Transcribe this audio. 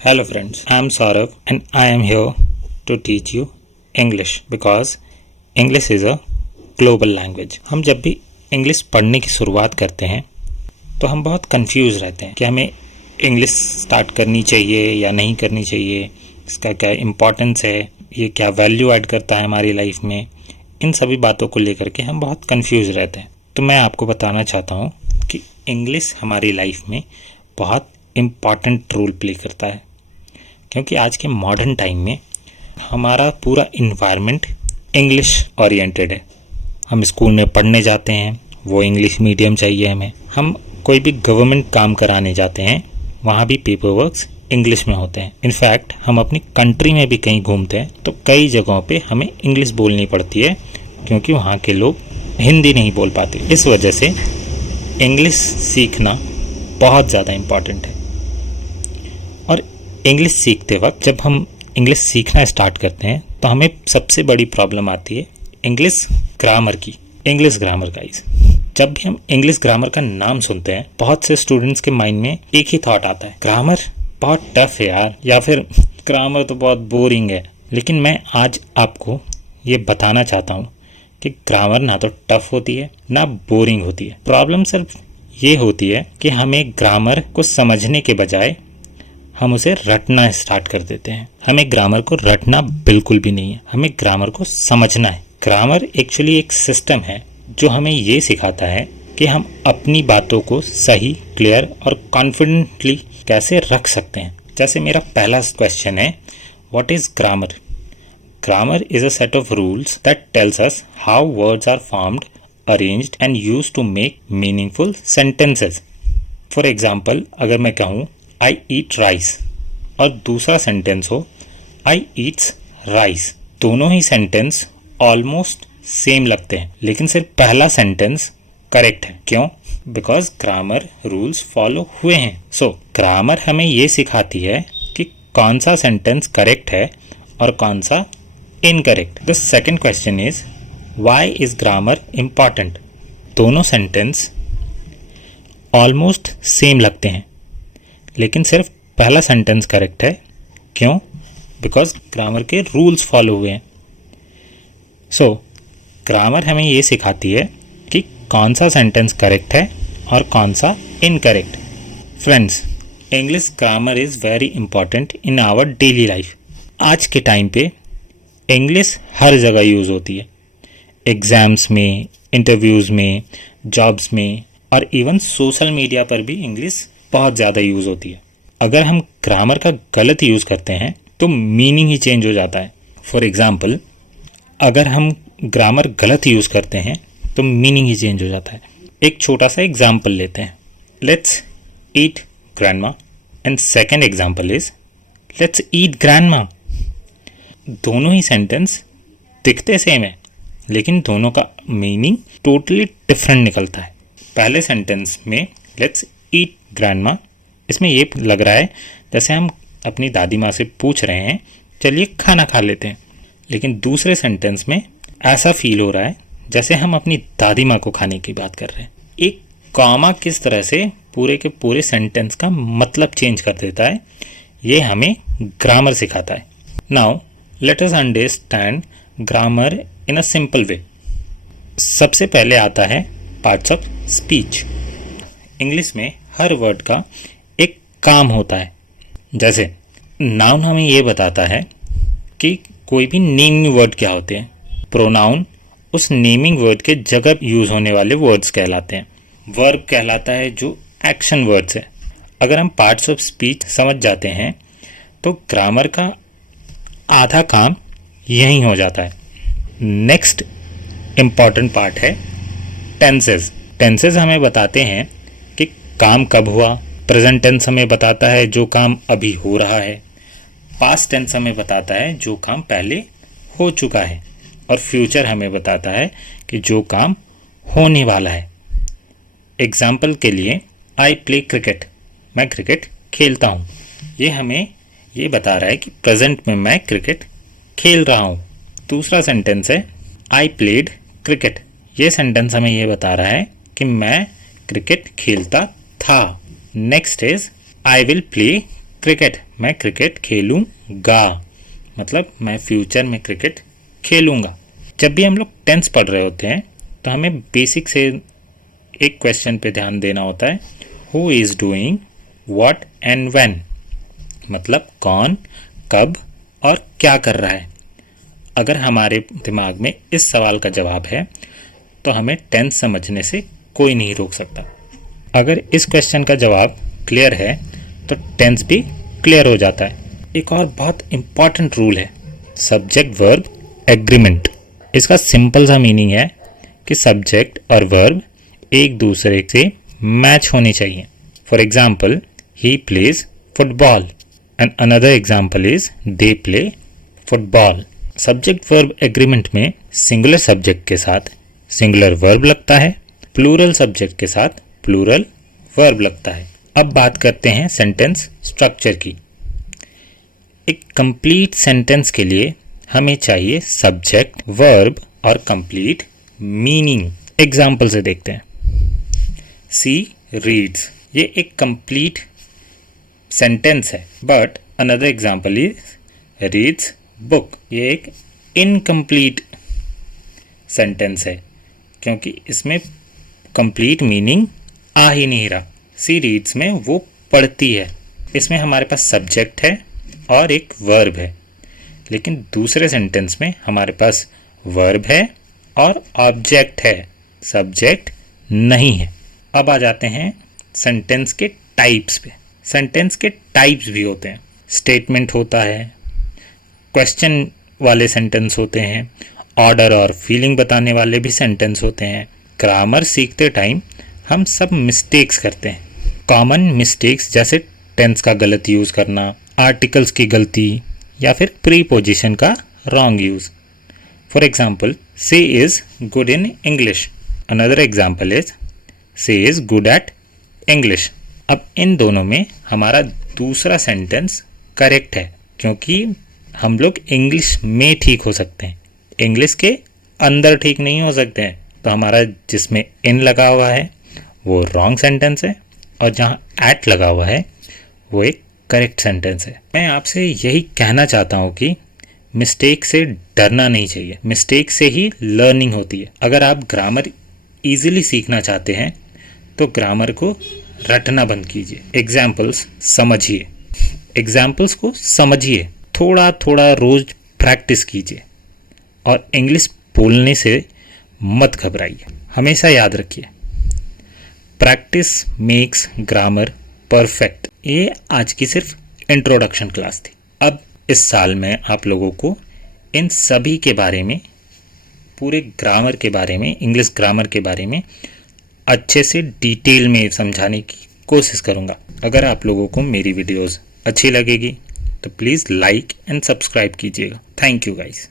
Hello friends, I am Saurabh and I am here to teach you English because English is a global language. हम जब भी English पढ़ने की शुरुआत करते हैं तो हम बहुत कंफ्यूज रहते हैं कि हमें इंग्लिश स्टार्ट करनी चाहिए या नहीं करनी चाहिए, इसका क्या इम्पोर्टेंस है, ये क्या वैल्यू ऐड करता है हमारी लाइफ में। इन सभी बातों को लेकर के हम बहुत कंफ्यूज रहते हैं। तो मैं आपको बताना चाहता हूँ कि इंग्लिश हमारी लाइफ में बहुत इम्पॉर्टेंट रोल प्ले करता है, क्योंकि आज के मॉडर्न टाइम में हमारा पूरा इन्वायरमेंट इंग्लिश ओरिएंटेड है। हम स्कूल में पढ़ने जाते हैं, वो इंग्लिश मीडियम चाहिए हमें। हम कोई भी गवर्नमेंट काम कराने जाते हैं, वहाँ भी पेपर वर्क्स इंग्लिश में होते हैं। इनफैक्ट हम अपनी कंट्री में भी कहीं घूमते हैं तो कई जगहों पे हमें इंग्लिश बोलनी पड़ती है, क्योंकि वहाँ के लोग हिंदी नहीं बोल पाते। इस वजह से इंग्लिश सीखना बहुत ज़्यादा इम्पॉर्टेंट है। और इंग्लिश सीखते वक्त जब हम इंग्लिश सीखना स्टार्ट करते हैं तो हमें सबसे बड़ी प्रॉब्लम आती है इंग्लिश ग्रामर की। इंग्लिश ग्रामर गाइस, जब भी हम इंग्लिश ग्रामर का नाम सुनते हैं बहुत से स्टूडेंट्स के माइंड में एक ही थॉट आता है, ग्रामर बहुत टफ है यार, या फिर ग्रामर तो बहुत बोरिंग है। लेकिन मैं आज आपको ये बताना चाहता हूँ कि ग्रामर ना तो टफ होती है ना बोरिंग होती है। प्रॉब्लम सिर्फ ये होती है कि हमें ग्रामर को समझने के बजाय हम उसे रटना स्टार्ट कर देते हैं। हमें ग्रामर को रटना बिल्कुल भी नहीं है, हमें ग्रामर को समझना है। ग्रामर एक्चुअली एक सिस्टम है जो हमें ये सिखाता है कि हम अपनी बातों को सही, क्लियर और कॉन्फिडेंटली कैसे रख सकते हैं। जैसे मेरा पहला क्वेश्चन है, what is grammar? Grammar is a set of rules that tells us how words are formed, arranged and used to make meaningful sentences. For example, अगर मैं कहूँ आई ईट राइस और दूसरा सेंटेंस हो आई ईट्स राइस, दोनों ही सेंटेंस ऑलमोस्ट सेम लगते हैं, लेकिन सिर्फ पहला सेंटेंस करेक्ट है। क्यों? बिकॉज ग्रामर रूल्स फॉलो हुए हैं। सो ग्रामर हमें ये सिखाती है कि कौन सा सेंटेंस करेक्ट है और कौन सा incorrect. The second question is why is grammar important? दोनों सेंटेंस ऑलमोस्ट सेम लगते हैं, लेकिन सिर्फ पहला सेंटेंस करेक्ट है। क्यों? बिकॉज ग्रामर के रूल्स फॉलो हुए हैं। सो ग्रामर हमें ये सिखाती है कि कौन सा सेंटेंस करेक्ट है और कौन सा incorrect. Friends, English grammar is very important in our daily life. आज के टाइम पे इंग्लिश हर जगह यूज़ होती है, एग्ज़ाम्स में, इंटरव्यूज़ में, जॉब्स में और इवन सोशल मीडिया पर भी इंग्लिश बहुत ज़्यादा यूज़ होती है। अगर हम ग्रामर का गलत यूज़ करते हैं तो मीनिंग ही चेंज हो जाता है। फॉर एग्ज़ाम्पल, अगर हम ग्रामर गलत यूज़ करते हैं तो मीनिंग ही चेंज हो जाता है। एक छोटा सा एग्जाम्पल लेते हैं, let's eat grandma and second example is let's eat grandma. दोनों ही सेंटेंस दिखते सेम है, लेकिन दोनों का मीनिंग टोटली डिफरेंट निकलता है। पहले सेंटेंस में लेट्स ईट ग्रैंडमा, इसमें ये लग रहा है जैसे हम अपनी दादी माँ से पूछ रहे हैं चलिए खाना खा लेते हैं, लेकिन दूसरे सेंटेंस में ऐसा फील हो रहा है जैसे हम अपनी दादी माँ को खाने की बात कर रहे हैं। एक कॉमा किस तरह से पूरे के पूरे सेंटेंस का मतलब चेंज कर देता है, ये हमें ग्रामर सिखाता है। Now let us understand grammar in a simple way. सबसे पहले आता है पार्ट्स ऑफ स्पीच। इंग्लिश में हर वर्ड का एक काम होता है। जैसे नाउन हमें ये बताता है कि कोई भी नेमिंग वर्ड क्या होते हैं। प्रोनाउन उस नेमिंग वर्ड के जगह यूज़ होने वाले वर्ड्स कहलाते हैं। वर्ब कहलाता है जो एक्शन वर्ड्स है। अगर हम पार्ट्स ऑफ स्पीच समझ जाते हैं तो ग्रामर का आधा काम यहीं हो जाता है। नेक्स्ट इम्पॉर्टेंट पार्ट है टेंसेस। टेंसेस हमें बताते हैं कि काम कब हुआ। प्रेजेंट टेंस हमें बताता है जो काम अभी हो रहा है। पास्ट टेंस हमें बताता है जो काम पहले हो चुका है। और फ्यूचर हमें बताता है कि जो काम होने वाला है। एग्जाम्पल के लिए आई प्ले क्रिकेट, मैं क्रिकेट खेलता हूँ। ये हमें ये बता रहा है कि प्रेजेंट में मैं क्रिकेट खेल रहा हूँ। दूसरा सेंटेंस है आई प्लेड क्रिकेट। ये सेंटेंस हमें ये बता रहा है कि मैं क्रिकेट खेलता था। Next is I will play cricket, मैं क्रिकेट खेलूंगा, मतलब मैं फ्यूचर में क्रिकेट खेलूंगा। जब भी हम लोग टेंस पढ़ रहे होते हैं तो हमें बेसिक से एक क्वेश्चन पे ध्यान देना होता है, who is doing what and when, मतलब कौन, कब और क्या कर रहा है। अगर हमारे दिमाग में इस सवाल का जवाब है तो हमें टेंस समझने से कोई नहीं रोक सकता। अगर इस क्वेश्चन का जवाब क्लियर है तो टेंस भी क्लियर हो जाता है। एक और बहुत इंपॉर्टेंट रूल है, सब्जेक्ट वर्ब एग्रीमेंट। इसका सिंपल सा मीनिंग है कि सब्जेक्ट और वर्ब एक दूसरे से मैच होनी चाहिए। For example, he plays football and another example is they play football. Subject verb agreement में सिंगुलर सब्जेक्ट के साथ सिंगुलर वर्ब लगता है, प्लूरल सब्जेक्ट के साथ प्लूरल वर्ब लगता है। अब बात करते हैं सेंटेंस स्ट्रक्चर की। एक कंप्लीट सेंटेंस के लिए हमें चाहिए सब्जेक्ट, वर्ब और कंप्लीट मीनिंग। एग्जाम्पल से देखते हैं। सी रीड्स, ये एक कंप्लीट सेंटेंस है, but another example is reads book, ये एक इनकम्प्लीट सेंटेंस है क्योंकि इसमें कंप्लीट मीनिंग आ ही नहीं रहा। सी रीड्स में वो पढ़ती है, इसमें हमारे पास सब्जेक्ट है और एक वर्ब है, लेकिन दूसरे सेंटेंस में हमारे पास वर्ब है और ऑब्जेक्ट है, सब्जेक्ट नहीं है। अब आ जाते हैं सेंटेंस के टाइप्स पे। सेंटेंस के टाइप्स भी होते हैं, स्टेटमेंट होता है, क्वेश्चन वाले सेंटेंस होते हैं, ऑर्डर और फीलिंग बताने वाले भी सेंटेंस होते हैं। ग्रामर सीखते टाइम हम सब मिस्टेक्स करते हैं। कॉमन मिस्टेक्स जैसे टेंस का गलत यूज़ करना, आर्टिकल्स की गलती या फिर प्रीपोजिशन का रॉन्ग यूज़। फॉर एग्जाम्पल, से is good in English, another example is से इज़ गुड एट इंग्लिश। अब इन दोनों में हमारा दूसरा सेंटेंस करेक्ट है क्योंकि हम लोग इंग्लिश में ठीक हो सकते हैं, इंग्लिश के अंदर ठीक नहीं हो सकते हैं। तो हमारा जिसमें इन लगा हुआ है वो रॉन्ग सेंटेंस है और जहाँ एट लगा हुआ है वो एक करेक्ट सेंटेंस है। मैं आपसे यही कहना चाहता हूँ कि मिस्टेक से डरना नहीं चाहिए, मिस्टेक से ही लर्निंग होती है। अगर आप ग्रामर इजीली सीखना चाहते हैं तो ग्रामर को रटना बंद कीजिए, एग्जाम्पल्स समझिए, एग्जाम्पल्स को समझिए, थोड़ा थोड़ा रोज प्रैक्टिस कीजिए और इंग्लिश बोलने से मत घबराइए। हमेशा याद रखिए, प्रैक्टिस मेक्स ग्रामर परफेक्ट। ये आज की सिर्फ इंट्रोडक्शन क्लास थी। अब इस साल में आप लोगों को इन सभी के बारे में, पूरे ग्रामर के बारे में, इंग्लिश ग्रामर के बारे में अच्छे से डिटेल में समझाने की कोशिश करूँगा। अगर आप लोगों को मेरी वीडियोस अच्छी लगेगी तो प्लीज़ लाइक एंड सब्सक्राइब कीजिएगा। Thank you guys.